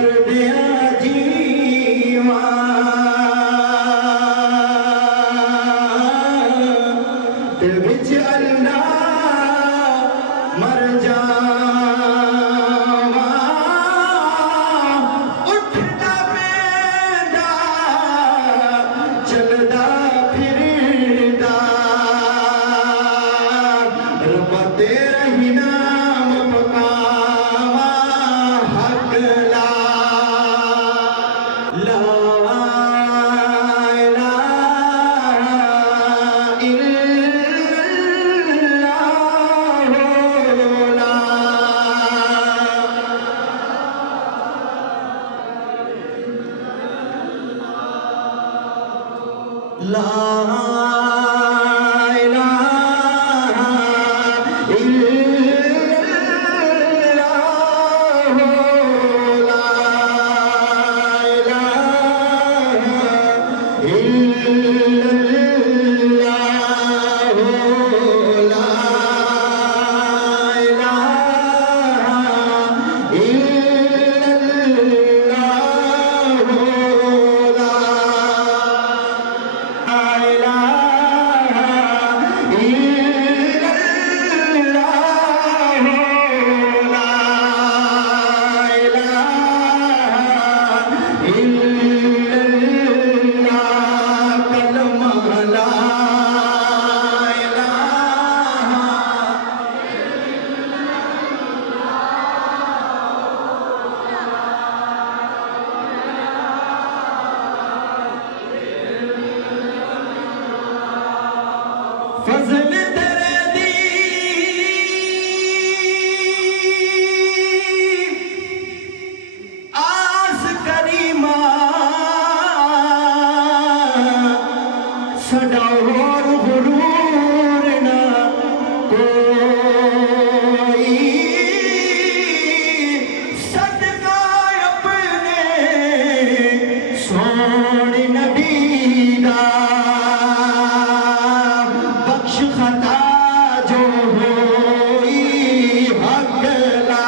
कर दिया जीवा ते विच अल्लाह मर जावा उठदा पैदा चलदा फिरदा रब्बा तेरा ही नाम पकावा हक ला ला इलाहा इल्लल्लाह ला इलाहा इल्लल्लाह ला इलाहा फज़ल तेरे दी आस करीमा सदा और गुरूर ना कोई सदका अपने सोने नबी दा खता जो होई हक ला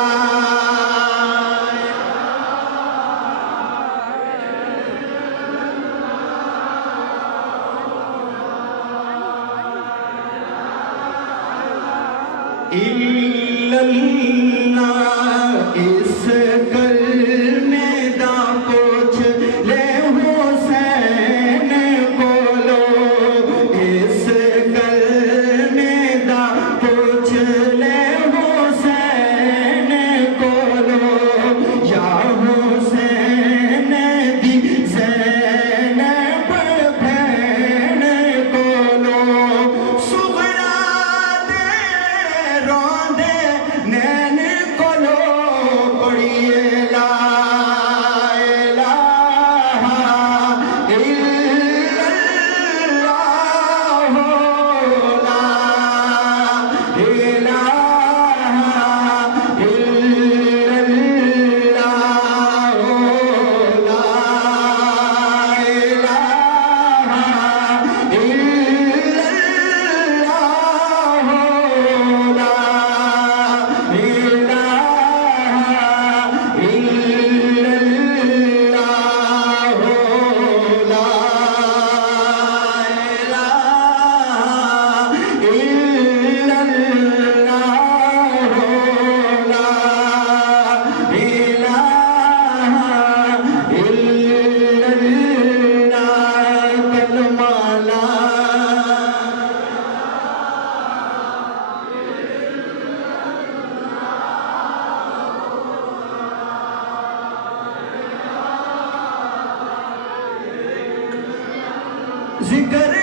इल्लल्लाह इस कलमे दा पूछ ले हुसैन कोलो इस कलमे दा पूछ ले हुसैन कोलो या हुसैन दी ज़ैनब भैन कोलो सुगरा दे रोंदे नैन कोलो पढ़िए ला इलाहा इल्लल्लाह ला इलाहा इल्लल्लाह ला इलाहा इल्लल्लाह ला जिक्र